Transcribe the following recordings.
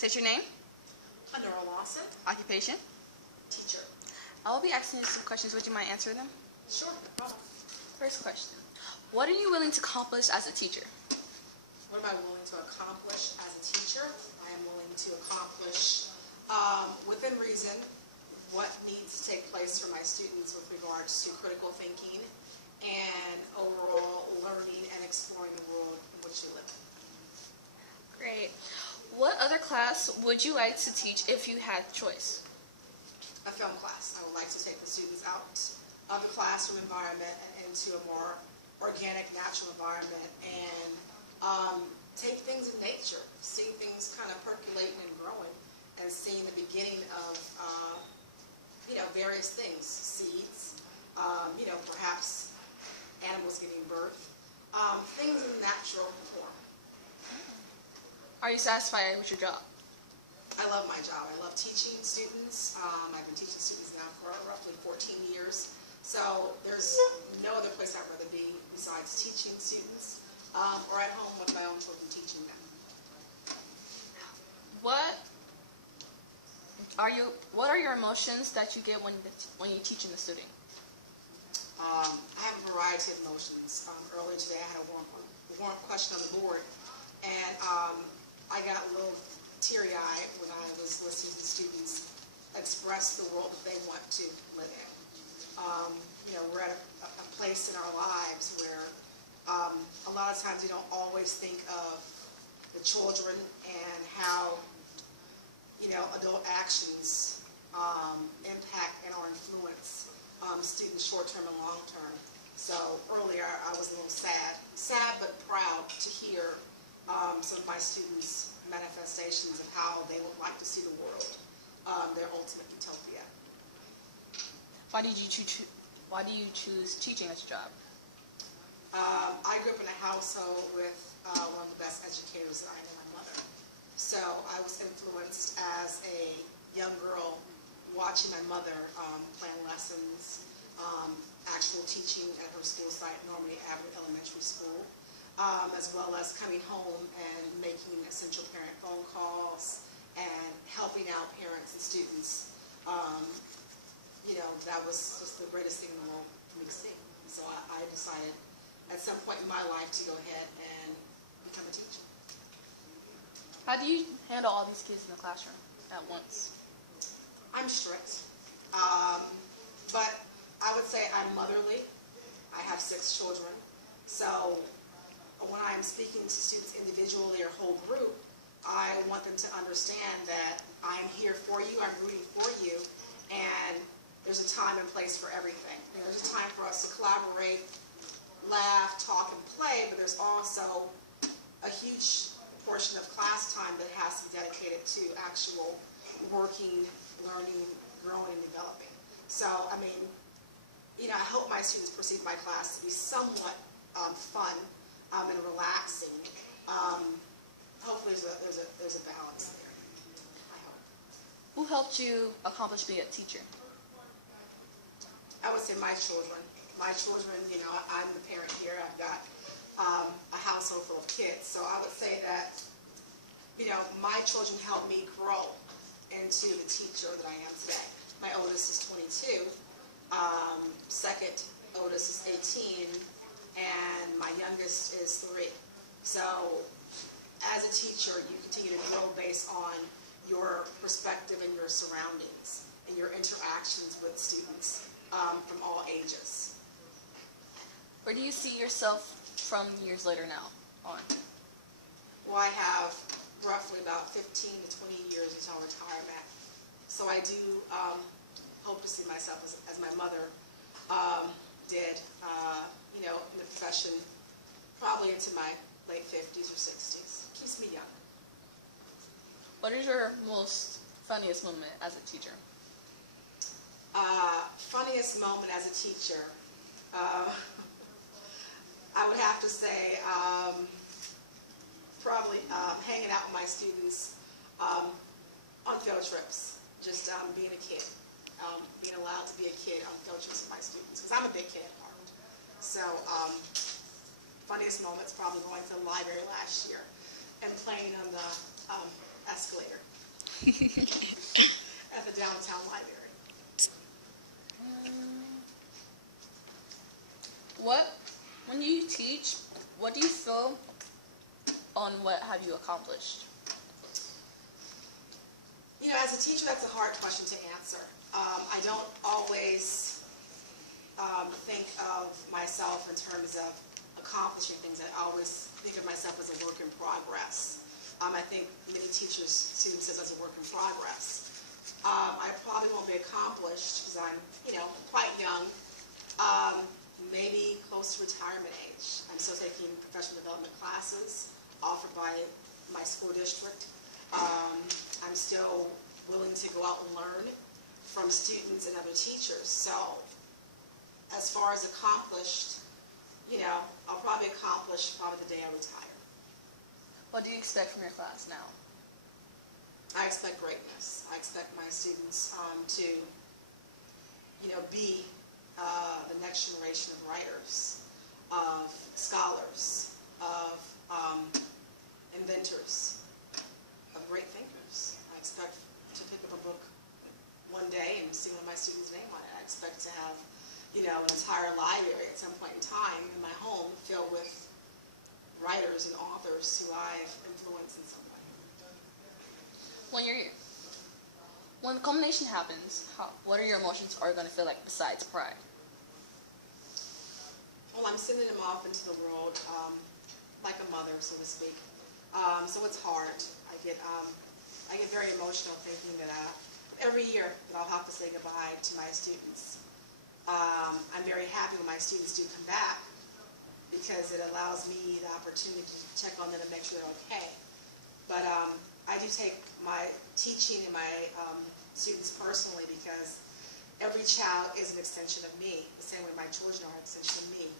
State your name, Honora Lawson, occupation. teacher. I will be asking you some questions. Would you mind answering them? Sure, no problem. First question. What are you willing to accomplish as a teacher? What am I willing to accomplish as a teacher? I am willing to accomplish, within reason, what needs to take place for my students with regards to critical thinking and overall learning and exploring the world in which they live. Great. What other class would you like to teach if you had choice? A film class. I would like to take the students out of the classroom environment and into a more organic, natural environment and take things in nature, see things kind of percolating and growing, and seeing the beginning of various things, seeds, perhaps animals giving birth, things in natural form. Are you satisfied with your job? I love my job. I love teaching students. I've been teaching students now for roughly 14 years. So there's no other place I'd rather be besides teaching students or at home with my own children teaching them. What are your emotions that you get when you're teaching the student? I have a variety of emotions. Earlier today I had a warm question on the board, and I got a little teary-eyed when I was listening to students express the world that they want to live in. We're at a place in our lives where a lot of times we don't always think of the children and how adult actions impact and or influence students short-term and long-term. So earlier I was a little sad but proud to hear some of my students' manifestations of how they would like to see the world, their ultimate utopia. Why do you choose teaching as your job? I grew up in a household with one of the best educators that I know, my mother. So I was influenced as a young girl watching my mother plan lessons, actual teaching at her school site, Normandy Avenue Elementary School, as well as coming home and making essential parent phone calls and helping out parents and students. That was just the greatest thing in the world for me to see. So I decided at some point in my life to go ahead and become a teacher. How do you handle all these kids in the classroom at once? I'm strict, but I would say I'm motherly. I have 6 children, so when I'm speaking to students individually or whole group, I want them to understand that I'm here for you, I'm rooting for you, and there's a time and place for everything. There's a time for us to collaborate, laugh, talk, and play, but there's also a huge portion of class time that has to be dedicated to actual working, learning, growing, and developing. So, I hope my students perceive my class to be somewhat fun and relaxing. Hopefully there's a balance there, I hope. Who helped you accomplish being a teacher? I would say my children. My children, I'm the parent here. I've got a household full of kids. So I would say that, my children helped me grow into the teacher that I am today. My oldest is 22. Second oldest is 18. And my youngest is 3. So as a teacher, you continue to grow based on your perspective and your surroundings and your interactions with students from all ages. Where do you see yourself from years later now on? Well, I have roughly about 15 to 20 years until retirement. So I do hope to see myself as my mother did, in the profession, probably into my late 50s or 60s. Keeps me young. What is your most funniest moment as a teacher? Funniest moment as a teacher, I would have to say probably hanging out with my students on field trips, just being a kid, being allowed to be a kid on field trips with my students, because I'm a big kid at heart. So funniest moment's probably going to the library last year and playing on the escalator at the downtown library. When you teach, what do you feel on what have you accomplished? You know, as a teacher, that's a hard question to answer. I don't always think of myself in terms of accomplishing things. I always think of myself as a work in progress. I think many teachers see themselves as a work in progress. I probably won't be accomplished because I'm, quite young, maybe close to retirement age. I'm still taking professional development classes offered by my school district. I'm still willing to go out and learn from students and other teachers. So as far as accomplished, I'll probably accomplish the day I retire. What do you expect from your class now? I expect greatness. I expect my students to, be the next generation of writers, of scholars, of inventors, of great thinkers. I expect to pick up a book one day and see one of my students' name on it. I expect to have, an entire library at some point in time in my home filled with writers and authors who I've influenced in some way. When the culmination happens, what are your emotions are going to feel like besides pride? Well, I'm sending them off into the world like a mother, so to speak. So it's hard. I get very emotional thinking that every year that I'll have to say goodbye to my students. I'm very happy when my students do come back because it allows me the opportunity to check on them and make sure they're okay. But I do take my teaching and my students personally because every child is an extension of me, the same way my children are an extension of me.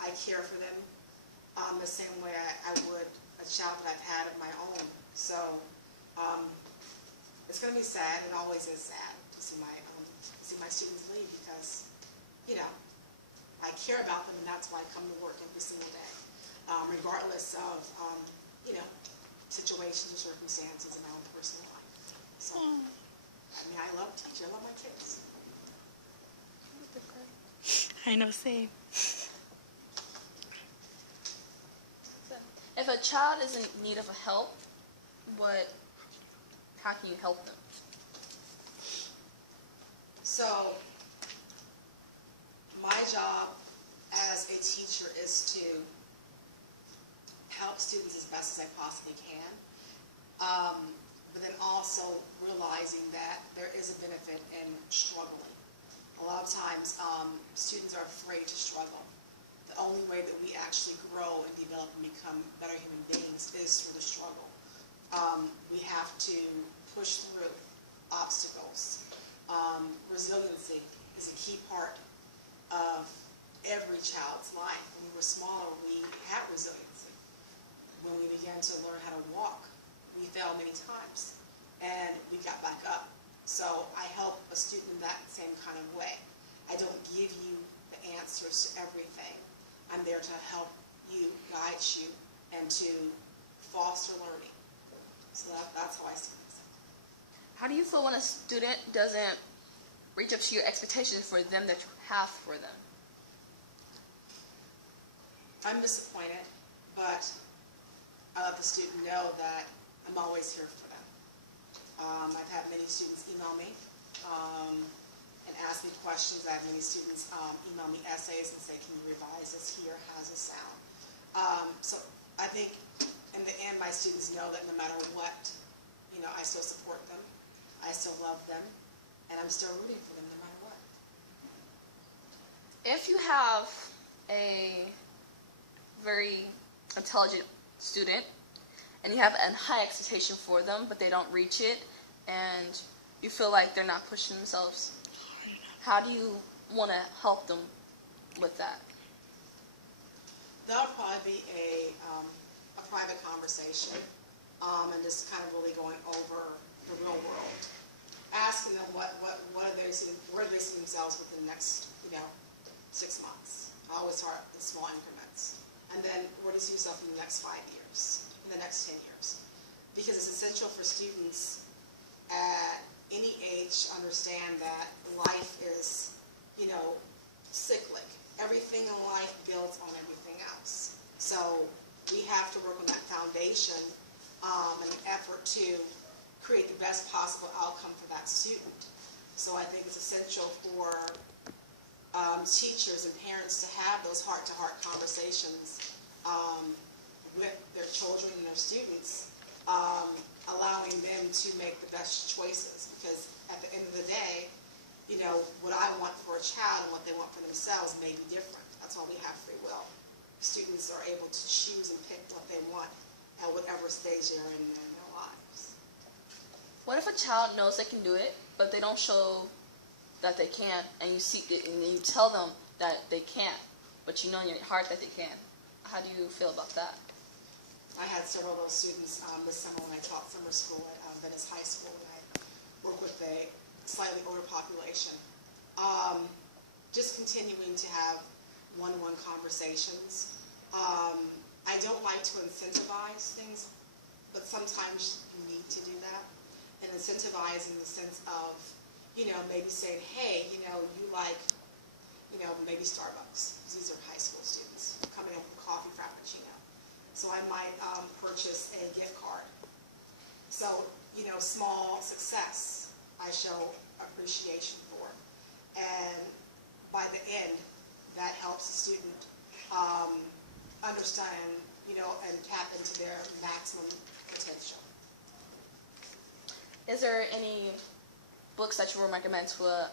I care for them the same way I would a child that I've had of my own. So it's going to be sad, and always is sad, to see my students leave because, I care about them, and that's why I come to work every single day, regardless of, situations or circumstances in my own personal life. So, I love teaching. I love my kids. I know, same. If a child is in need of help, how can you help them? So, my job as a teacher is to help students as best as I possibly can, but then also realizing that there is a benefit in struggling. A lot of times, students are afraid to struggle. The only way that we actually grow and develop and become better human beings is through the struggle. We have to push through obstacles. Resiliency is a key part of every child's life. When we were smaller, we had resiliency. When we began to learn how to walk, we fell many times, and we got back up. So I help a student in that same kind of way. I don't give you the answers to everything. I'm there to help you, guide you, and to foster learning. So that's how I see myself. How do you feel when a student doesn't reach up to your expectations for them that you have for them? I'm disappointed, but I let the student know that I'm always here for them. I've had many students email me and ask me questions. I have many students email me essays and say, can you revise this here? How's it sound? So I think in the end, my students know that no matter what, I still support them. I still love them, and I'm still rooting for them no matter what. If you have a very intelligent student and you have a high expectation for them, but they don't reach it, and you feel like they're not pushing themselves, how do you want to help them with that? That would probably be a private conversation, and just kind of really going over the real world, asking them what are they seeing, where do they see themselves within the next 6 months. I always start in small increments, and then where do you see yourself in the next 5 years, in the next 10 years, because it's essential for students at any age to understand that life is, you know, cyclic. Everything in life builds on everything else. So we have to work on that foundation in an effort to create the best possible outcome for that student. So I think it's essential for teachers and parents to have those heart-to-heart conversations with their children and their students, allowing them to make the best choices, because at the end of the day, you know, what I want for a child and what they want for themselves may be different. That's why we have free will. Students are able to choose and pick what they want at whatever stage they're in their lives. What if a child knows they can do it, but they don't show that they can, and you see it, and you tell them that they can't, but you know in your heart that they can? How do you feel about that? I had several of those students this summer when I taught summer school at Venice High School, and I work with a slightly older population. Just continuing to have one-on-one conversations. I don't like to incentivize things, but sometimes you need to do that. And incentivize in the sense of, you know, maybe saying, hey, you know, you like, you know, maybe Starbucks. These are high school students coming in with coffee frappuccino. So I might purchase a gift card. So, you know, small success I show appreciation for. And by the end, that helps the student understand, you know, and tap into their maximum potential. Is there any books that you would recommend to a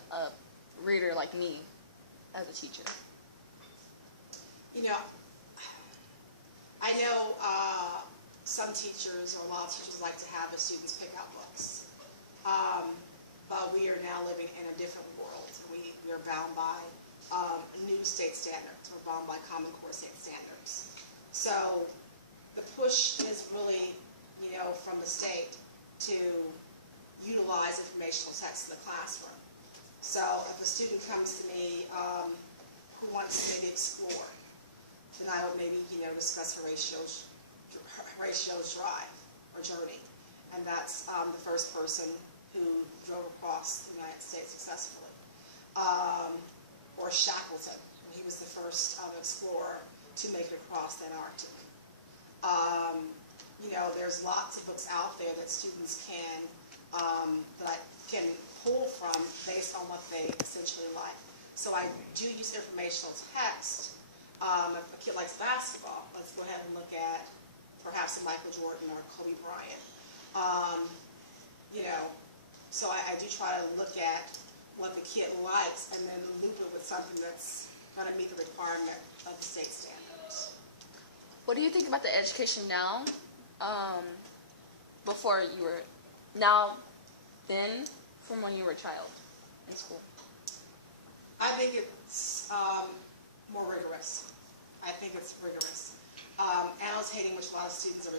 reader like me as a teacher? You know, I know some teachers, or a lot of teachers, like to have the students pick out books. But we are now living in a different world. We are bound by new state standards. We're bound by Common Core state standards. So the push is really, you know, from the state to utilize informational text in the classroom. So if a student comes to me who wants to maybe explore, then I would maybe, you know, discuss Horatio's drive or journey. And that's the first person who drove across the United States successfully. Or Shackleton, he was the first explorer to make it across the Antarctic. You know, there's lots of books out there that students can pull from based on what they essentially like. So I do use informational text. If a kid likes basketball, let's go ahead and look at perhaps a Michael Jordan or Kobe Bryant. You know, so I do try to look at what the kid likes and then loop it with something that's going to meet the requirement of the state standards. What do you think about the education now, before you were, now, then, from when you were a child in school? I think it's more rigorous. I think it's rigorous. Annotating, which a lot of students are